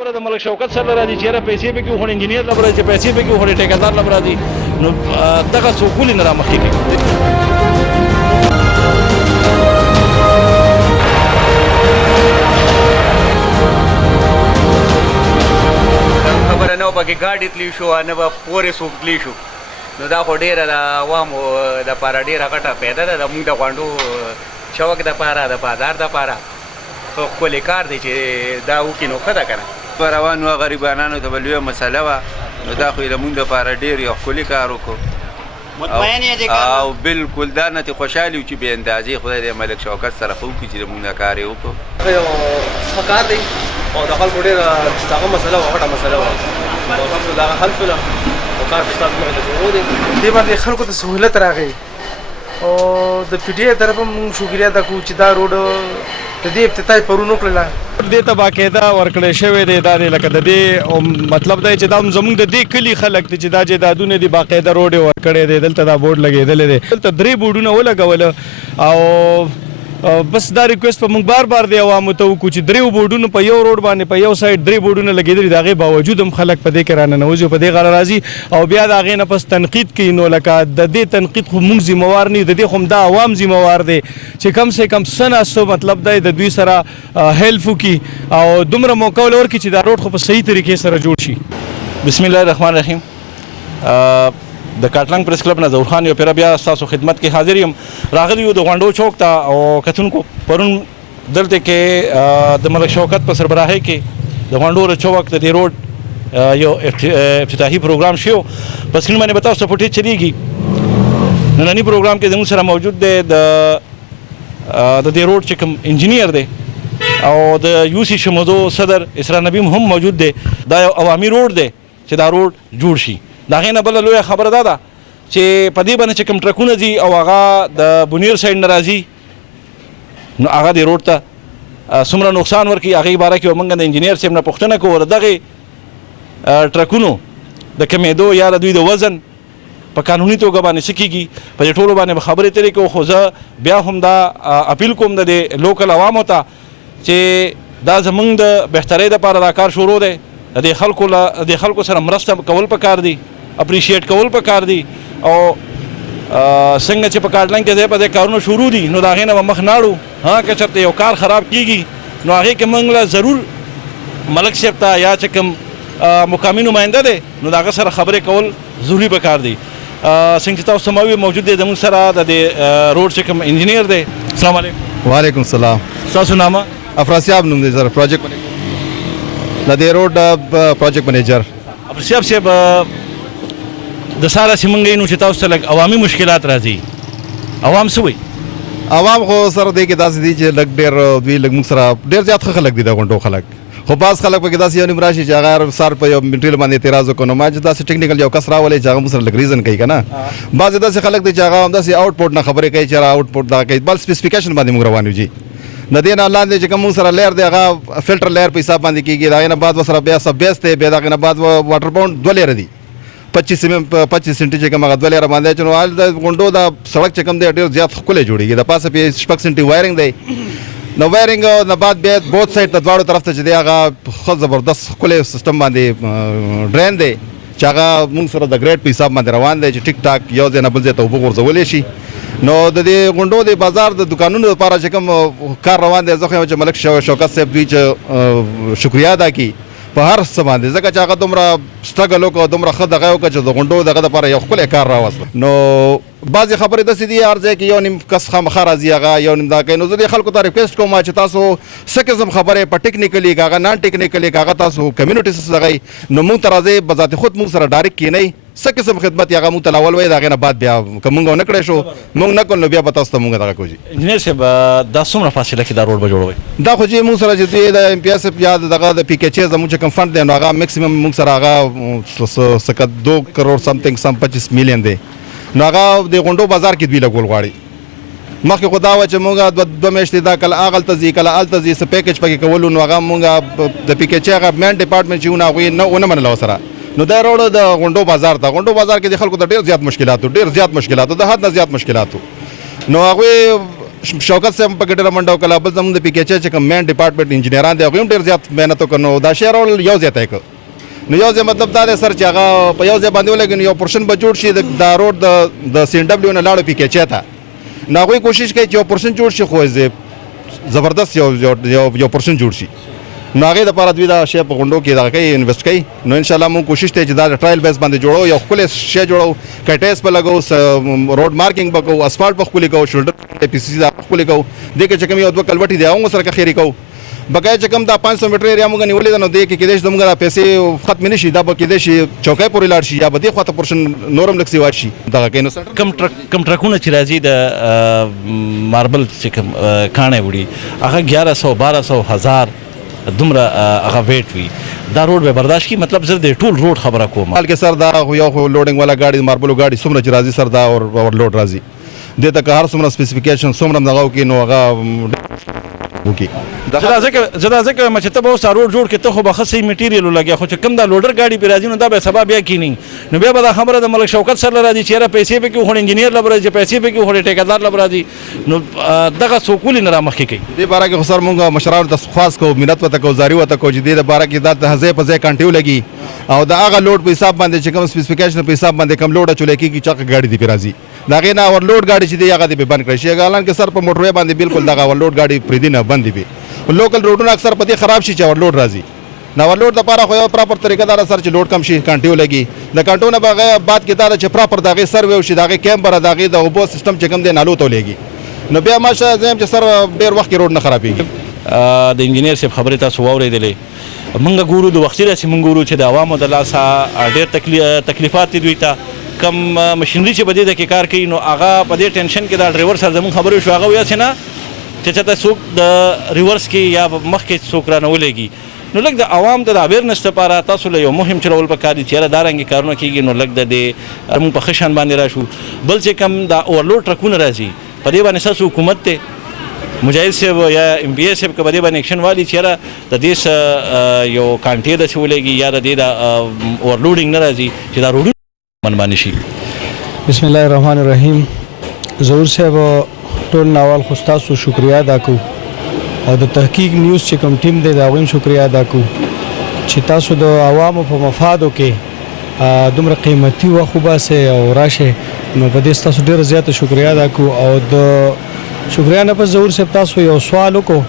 د ملک شوکت سره راځي چې پیسې به کې وخوړي انجینیر لپاره چې پیسې به کې وخوړي ټیکدار لپاره راځي نو دغه څوک ولې نه رامخکې کوي خبره نه وه پکې ګاډي تللی شو نه به پورې څوک تللی شو نو دا خو ډېره د عوامو دپاره ډېره غټه پیدا ده د مونږ د غونډو شوق دپاره د بازار دپاره خو ښکلی کار دی چې دا وکړي نو ښه ده که نه روان وه غریبانانو ته به لویه مسله وه نو دا خو یې د مونږ دپاره ډېر یو ښکلي کار وکړو او بلکل دا نه ترې خوشحالي وو چې بې اندازې خدای دې ملک شوکت سره ښه وکړي چې د مونږ دا کار یې وکړو یو ښه کار دی او د خلکو ډېره هغه مسله وه غټه مسله وه او خلکو د هغه حل شوله او کار چې ستاسو مخې ته شروع دی دې باندې خلکو ته سهولت راغی او د PTi طرفه موږ شکریه ادا کوو چې دا روډ د دې افتتاح پرون وکړله دې ته باقاعده ورکړی شوی دی دا دی لکه د دې مطلب دی چې دا زموږ د دې کلي خلک دي چې دا جایدادونه دي باقاعده روډ یې ورکړی دی دلته دا بورډ لګېدلی دی دلته 3 بورډونه ولګوله او بس دا ریکویسټ په موږ بار بار دی عوامو ته وکړو چې 3 بورډونو په یو روډ باندې په یو سایډ 3 بورډونه لګېدلي د هغې باوجود هم خلک په دې کې راننوځي او په دې غاړه راځي او بیا د هغې نه پس تنقید کوي نو لکه د دې تنقید خو موږ ذمهوار نه یو د دې خو همدا عوام ذمهوار دی چې کم سے کم څه نه څه مطلب دی د دوی سره هیلپ وکړي او دومره موقع ول ورکړي چې دا روډ خو په صحیح طریقې سره جوړ شي بسم الله الرحمن الرحیم د کاټلنګ پریس کلب نه ظهور خان یو پیره بیا ستاسو خدمت کې حاضر یم راغلی یو د غونډو چوک ته او کتونکو پرون دلته کې د ملک شوکت په سربراهۍ کې د غونډو چوک د دې روډ یو افتتاحي پروګرام شو په سکرین باندې به تاسو فوټیج چلیږي ننني پروګرام کې زموږ سره موجود دی د دې روډ چې کوم انجینیر دی او د UC شمودو صدر اسرا نبیم هم موجود دی دا یو عوامی روډ دی چې دا روډ جوړ شي د هغې نه بله لویه خبره دا ده چې په دې باندې چې کوم ټرکونه ځي او هغه د بونیر سایډ نه راځي نو هغه دې روډ ته څومره نقصان ورکړي هغې باره کې موږ د انجینیر صاحب نه پوښتنه کوو د دغې ټرکونو د کمېدو یا د دوی د وزن په قانوني توګه باندې څه کېږي په دې ټولو باندې به خبرې ترې کوو خو زه بیا هم دا اپیل کوم د دې لوکل عوامو ته چې دا زموږ د بهترۍ دپاره دا کار شروع دی د دې خلکو سره مرسته کول پکار دي اپریشیټ کول پکار دي او څنګه چې په کاټلنګ کې ځای په ځای کارونه شروع دي نو د هغې نه به مخ ناړو که چېرته یو کار خراب کېږي نو هغې کې موږ له ضرور ملک صاحب ته یا چې کوم مقامي نماینده دی نو د هغه سره خبرې کول ضروري پکار دي څنګه چې تاسو سماوي موجود دی زموږ سره د دې روډ چې کوم انجینیر دی السلام علیکم وعلیکم السلام ستاسو نامه افراسیاب نوم دی سر پروجیکټ د دې روډ پروجیکټ منیجر افراسیاب صاحب د ساره چې موږ وینو چې تاسو ته لږ عوامي مشکلات راځي عوام څه وایي عوام خو سره دی کې داسې دي چې لږ ډېر دوی لږ موږ سره ډېر زیات ښه خلک دي د غونډو خلک خو بعض خلک پکې داسې یو نیم راشي چې هغه سر په یو میټریل باندې اعتراض وکړو نو ما چې داسې ټیکنیکل یو کس راولئ چې هغه موږ سره لږ ریزن کوي که نه بعضې داسې خلک دي چې هغه همداسې آوټپوټ نه خبرې کوي چې هغه آوټپوټ دا کوي بل سپیسیفیکیشن باندې موږ روان یو جي د دې نه لاندې چې کوم موږ سره لیر دی هغه فلټر لیر په حساب باندې کېږي د هغې نه بعد ورسره بیا سب بیس دی بیا د هغې نه بعد واټر باونډ 2 لیره دي 25 سنټي چې کوم هغه 2 لیره باندې چې نو حال د غونډو د سړک چې کوم دی ډېر زیات ښکلی جوړېږي د پاسه پې 6 سنټي وایرنګ دی نو وایرنګ نه بعد بیا بوت سایډ ته دواړو طرف ته چې دی هغه ښه زبردست ښکلی سیسټم باندې ډرین دی چې هغه موږ سره د ګریډ په حساب باندې روان دی چې ټیک ټاک یو ځای نه بل ځای ته اوبه غورځولی شي نو د دې غونډو د بازار د دکانونو لپاره چې کوم کار روان دی زه خو یم چې ملک شوکت صاحب دوی چې شکریه ادا کړي په هر څه باندې ځکه چې هغه دومره سټرګل وکړو دومره ښه دغه وکړه چې د غونډو دغه دپاره یو ښکلی کار راوسته نو بعضې خبرې داسې دي هر ځای کې یو نیم کس خامخا راځي هغه یو نیم دا کوي نو زه دې خلکو ته ریکویسټ کوم چې تاسو څه قسم خبرې په ټیکنیکلي که هغه نان ټیکنیکلي که هغه تاسو کمیونټي دغی نو موږ ته راځئ بذات خود موږ سره ډایرکټ کښېنئ څه قسم خدمت یې هغه موږ ته لاول وایي د هغې نه بعد بیا که موږ ونه کړی شو موږ نه کړو نو بیا به تاسو ته موږ دغه کوو انجینیر صاحب دا څومره فاصله کې دا روډ به جوړوئ دا خو چې موږ سره چې دوی د MPS یا دغه د PKC زموږ چې کوم فنډ دی نو هغه میکسیمم موږ سره هغه 2 کروڑ سمثینګ 25 میلیون دی نو هغه د غونډو بازار کې دوی لګول غواړي مخکې خو دا وه چې موږ 2 میاشتې دا کله هغلته ځي کله هلته ځي څه پیکیج پکې کولو نو هغه موږ د PKC هغه مین ډپارټمنټ چې وونه هغوی ونه منله ورسره نو دا روډ د غونډو بازار ته غونډو بازار کې د خلکو ته ډېر زیات مشکلاتو د حد نه زیات مشکلاتو نو هغوی شوکت صاحب په کې ډېره منډه وکړه بل زموږ د PTi چې کوم مین ډپارټمنټ انجینران دي هغوی هم ډېر زیات محنت وکړ نو دا شی راوړل یو ځای ته یې کړ نو یو ځای مطلب دا دی سر چې هغه په یو ځای باندې ولګي نو یو پورشن به جوړ شي دا روډ د CNW نه لاړو PTi ته نو هغوی کوشش کوي چې یو پورشن جوړ شي خو زبردست یو پورشن جوړ شي نو هغې دپاره دوی دا شی په غونډو کې دغه کوي انویسټ کوي نو انشاءالله مونږ کوشش دی چې دا د ټرایل بیس باندې جوړو یو ښکلی شی جوړو کټیس په لګو روډ مارکینګ به کوو اسفالټ به ښکلي کوو شولډر PCC دا ښکلي کوو دې کې چې کوم یو دوه کلوټې دی هغه سره خیري کوو بقایا چې کوم دا 500 میټر ایریا مونږ نیولې ده نو دې کې کېدای شي زموږ دا پیسې ختمې نه شي دا به کېدای شي چوکۍ پورې لاړ شي یا به دې خواته پورشن نورم لږ سیوا شي دغه کوي نو کم ټرکونه چې راځي د ماربل چې کوم کاڼی وړي هغه 1100 1200 1000 دومره هغه ویټ وي دا روډ به برداشت کی مطلب زه د ټول روډ خبره کوم حال کې سر دا یو لوډینګ والا ګاډي ماربلو ګاډي څومره چې راځي سر دا اور لوډ راځي دې ته که هر څومره سپیسیفیکیشن څومره دغه وکړي نو هغه وکړي زه دا ځکه وایم چې ته به اوس روډ جوړ کړې ته خو به ښه صحیح میټیریل ولګیا خو چې کوم دا لوډر ګاډي پرې راځي نو دا به سبا بیا کینی نو بیا به دا خبره د ملک شوکت سر له راځي چې یاره پیسې پکې وخوړي انجینیر له به راځي پیسې پکې وخوړي ټیکهدار له به راځي نو دغه څوک ولې نه رامخکې کوي دې باره کې خو سر مونږ مشرانو ته خواست کوو منت ورته کوو زاري ورته کوو چې دې د باره کې دا د ځای په ځای کانټیو لګي او د هغه لوډ په حساب باندې چې کوم سپیسیفیکیشن په حساب باندې کوم لوډ اچولی کېږي چې هغه ګاډي دې پرې راځي د هغې نه اور لوډ ګاډي چې دی هغه دې پرې بند کړی شي حالانکې سر په موټروی باندې بالکل دغه اور لوډ ګاډي پرېږدي نه بند وي لوکل روډونه اکثر په دې خراب شي چې اور لوډ راځي نو اور لوډ دپاره خو یو پراپر طریقه دا ده سر چې لوډ کم شي کانټیو لګي د کانټیو نه به بعد کې دا ده چې پراپر د هغې سروې وشي د هغې کیمبر د هغې د اوبو سیسټم چې کوم دی نالو ته ولېږي نو بیا ماشه زه یم چې سر ډېر وخت کې روډ نه خرابېږي د انجینیر صاحب خبرې تاسو واورېدلې موږ ګورو د وختي راسې موږ ګورو چې د عوامو د لاسه ډېر تکلیفات دي دوی ته کم مشینري چې په دې کې کار کوي نو هغه په دې ټینشن کې دا ډرایور سره زموږ خبرې وشو هغه ویل چې نه چې چېرته څوک د ریورس کې یا مخکې څوک رانه ولېږي نو لږ د عوام ته د اویرنس لپاره تاسو له یو مهم چلول پکار دي چې یاره دا رنګې کارونه کېږي نو لږ د دې موږ په ښه شان باندې راشو بل چې کوم دا اوورلوډ ټرکونه راځي په دې باندې ستاسو حکومت دی مجاهد صاحب یا MPA صاحب که په دې باندې اکشن والي چې یاره د دې یو کانټې داسې ولېږي یا د دې د اوورلوډینګ نه راځي چې دا روډونه منمانې شي بسم الله الرحمن الرحیم ظهور صاحب ټول ناول خو ستاسو شکریا ادا کوو او د تحقیق نیوز چې کوم ټیم دی د هغوی هم شکریا ادا کوو چې تاسو د عوامو په مفادو کې دومره قیمتي وخت وباسئ او راشئ نو په دې ستاسو ډېره زیاته شکریا ادا کوو او د شکریا نه پس ظهور صاحب تاسو یو سوال وکړو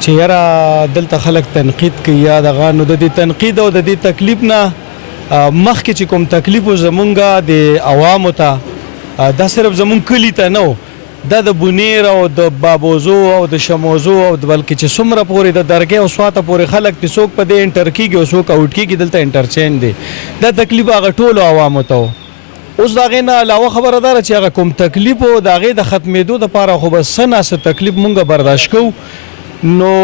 چې یاره دلته خلک تنقید کوي یا دغه نو د دې تنقید او د دې تکلیف نه مخکې چې کوم تکلیف و زمونږ د عوامو ته دا صرف زمونږ کلي ته نه و دا د بونیر او د بابوزو او د شموزو او بلکې چې څومره پورې د درګۍ او سواته پورې خلک چې څوک په دې انټر کېږي او څوک آوټ کېږي دلته انټرچینج دی دا تکلیف هغه ټولو عوامو ته و اوس د هغې نه علاوه خبره دا ده چې هغه کوم تکلیف و د هغې د ختمېدو دپاره خو به څه ناسه تکلیف مونږ برداشت کوو نو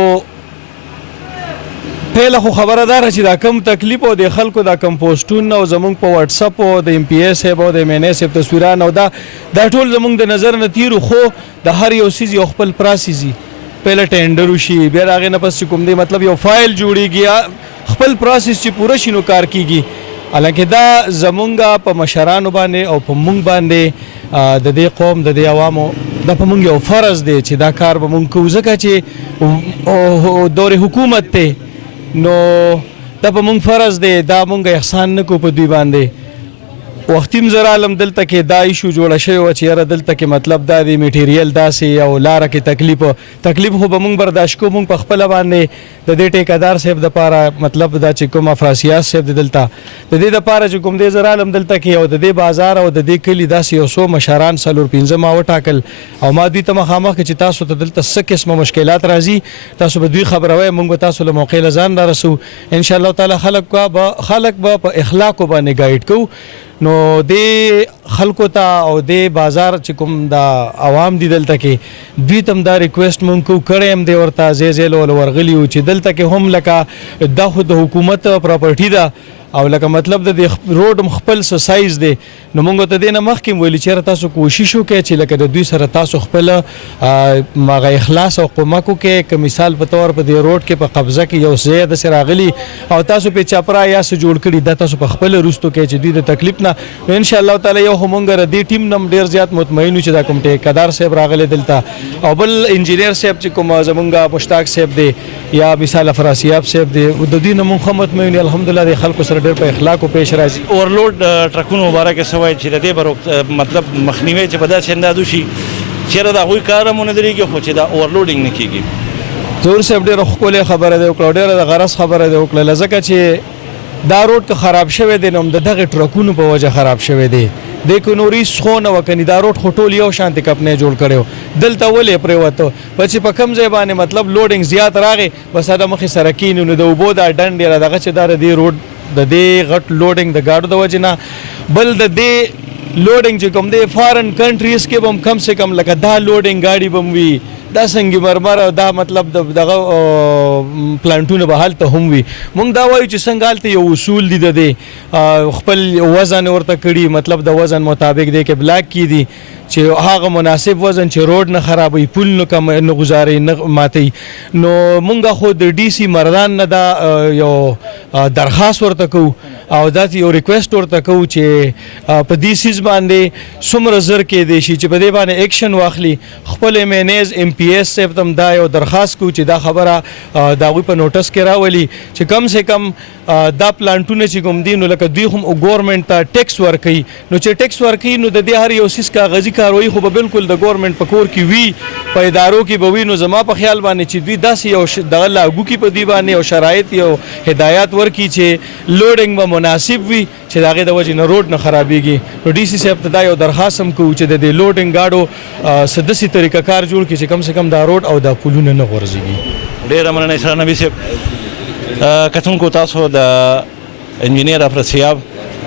پهله خو خبره دا ده چې دا کم تکلیف او د خلکو دا کم پوسټونه او زمونږ په واتساپ او د MPA صاحب او د MNA صاحب تصویران او دا ټول زمونږ د نظر نه تیرو خو د هر یو څیز یو خپل پراسیس وي پهله ټینډر وشي بیا د هغې نه پس چې کوم دی مطلب یو فایل جوړېږي خپل پراسیس چې پوره شي نو کار کېږي حالانکه دا زمونږ په مشرانو باندې او په مونږ باندې د دې قوم د دې عوامو دا په مونږ یو فرض دی چې دا کار به مونږ کوو ځکه چې دور حکومت دی نو دا په مونږ فرض دی دا مونږ احسان نه کوو په دوی باندې وختیم زه رالم دلته کې دا ایشو جوړه شوې وه چې یاره دلته کې مطلب دا دی میټیریل داسې او لاره کې تکلیف خو به مونږ برداشت کوو مونږ په خپله باندې د دې ټیکهدار صاحب دپاره مطلب دا چې کوم افراسیاس صاحب دی دلته د دې دپاره چې کوم دی زه رالم دلته کې او د دې بازار او د دې کلي داسې یو څو مشران 4-5 ما وټاکل او ما دوی ته مخامخ چې تاسو ته دلته څه قسمه مشکلات راځي تاسو به دوی خبروئ مونږ به تاسو له موقع له ځان رارسو انشاءالله تعالی خلک به په اخلاقو باندې ګایډ کوو نو دې خلکو ته او دې بازار چې کوم د عوام دي دلته کې دوی ته هم دا ریکویسټ مونږ کوو کړی هم دی ورته ځای ځای له ورغلي وو چې دلته کې هم لکه دا خو د حکومت پراپرټي ده او لکه مطلب د روډ خپل سایز دی نو موږ ته دې نه مخکې ویلي چېرې تاسو کوشش وکړئ چې لکه د دوی سره تاسو خپل هغه اخلاص او کومک وکړئ که مثال په طور په دې روډ کې په قبضه کې یو ځای داسې راغلي او تاسو پې چپرا یا څه جوړ کړي دا تاسو په خپله وروستو کوئ چې دوی د تکلیف نه نو انشاءالله تعالی یو خو موږ د دې ټیم نه هم ډېر زیات مطمئن یو چې دا کوم ټیکدار صاحب راغلی دلته او بل انجینیر صاحب چې کوم زمونږ مشتاق صاحب دی یا مثال افراسیاب صاحب دی د دوی نه موږ ښه مطمئن یو الحمدلله د خلکو سره ډېر په اخلاقو پیش راځي. اورلوډ ټرکونو مبارکه سوی چې د دې به مطلب مخنیوی چې په داسې انداز وشي چېرې د هغوی کار هم ونه درېږي خو چې دا اورلوډینګ نه کېږي. ظهور صاحب ډېره ښکلې خبره دی وکړه ډېره د غرض خبره دی وکړله ځکه چې دا روډ که خراب شوی دی نو هم د دغې ټرکونو په وجه خراب شوی دی دی که نوري سخو نه وکني دا روډ خو ټول یو شانتې کپنی جوړ کړی دلته ولې پرېوته په چې په کوم ځای باندې مطلب لوډینګ زیات راغی بس دا مخې سره کینو نو د اوبو دا ډنډ ډېره دغه چې دا د دې روډ د دې غټ لوډینګ د ګاډو د وجې نه بل د دې لوډینګ چې کوم دی فارن کنټریز کې به هم کم سے کم لکه دا لوډینګ ګاډي به هم وي دا سنگ مرمر او دا مطلب دغه پلانټونه به هلته هم وي. موږ دا وایو چې څنګه هلته یو اصول دي د دې خپل وزن ورته کړي مطلب د وزن مطابق دی کې بلاک کی دي چې هغه مناسب وزن چې روډ نه خرابوي پل نه کم نه گزاري نه ماتي نو مونږ خو د ډي سي مردان نه دا یو درخواست ورته کوو او دا یو ریکویسټ ورته کوو چې په دې سیز باندې څومره زر کې دی شي چې په دې باندې ایکشن واخلي. خپل مینیز ایم پی ایس صاحب ته دا یو درخواست کوو چې دا خبره د هغوی په نوټس کې راولي چې کم سے کم دا پلانټونه چې کوم دي نو لکه دوی هم ګورنمنټ ته ټیکس ورکوي نو چې ټیکس ورکوي نو د دې هر یو سیز کاغذي کاروي خو به بالکل د ګورنمنټ په کور کې وي په ادارو کې به وي نو زما په خیال باندې چې دوی داسې یو دغه لاګو کړي په دوی باندې یو شرایط یو هدایات ورکړي چې لوډینګ به مناسب وي چې د هغې د وجې نه روډ نه خرابېږي. نو ډي سي صاحب ته دا یو درخواست هم کوو چې د دې لوډینګ ګاډو څه داسې طریقه کار جوړ کړي چې کم سے کم دا روډ او دا پلونه نه غورځېږي. ډېره مننه اسرار نبي صاحب. کتونکو تاسو د انجینیر افراسیاب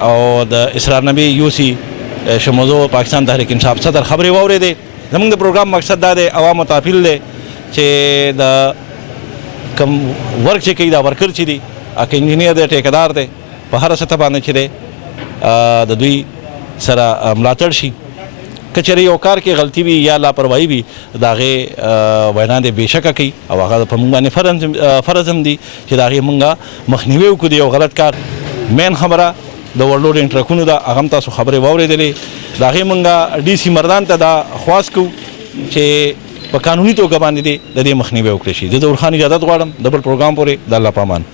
او د اسرار نبي یو سی شموزو پاکستان تحریک انصاف صدر خبرې واورېدې. زموږ د پروګرام مقصد دا دی عوامو ته اپیل دی چې د کوم ورک چې کوي دا ورکر چې دي که انجینیر دی ټیکدار دی په هره سطح باندې چې دی د دوی سره ملاتړ شي. که چېرې یو کار کې غلطي وي یا لاپرواهي وي د هغې وینا دی بېشکه کوي او هغه په موږ باندې فرض هم دي چې د هغې موږ مخنیوی وکړو د یو غلط کار. مین خبره د ورلوډینګ ټرکونو ده هغه هم تاسو خبرې واورېدلې د هغې موږ ډي سي مردان ته دا خواست کوو چې په قانوني توګه باندې د دې مخنیوی وکړی شي. زه د اورخان اجازت غواړم د بل پروګرام پورې د الله پامان.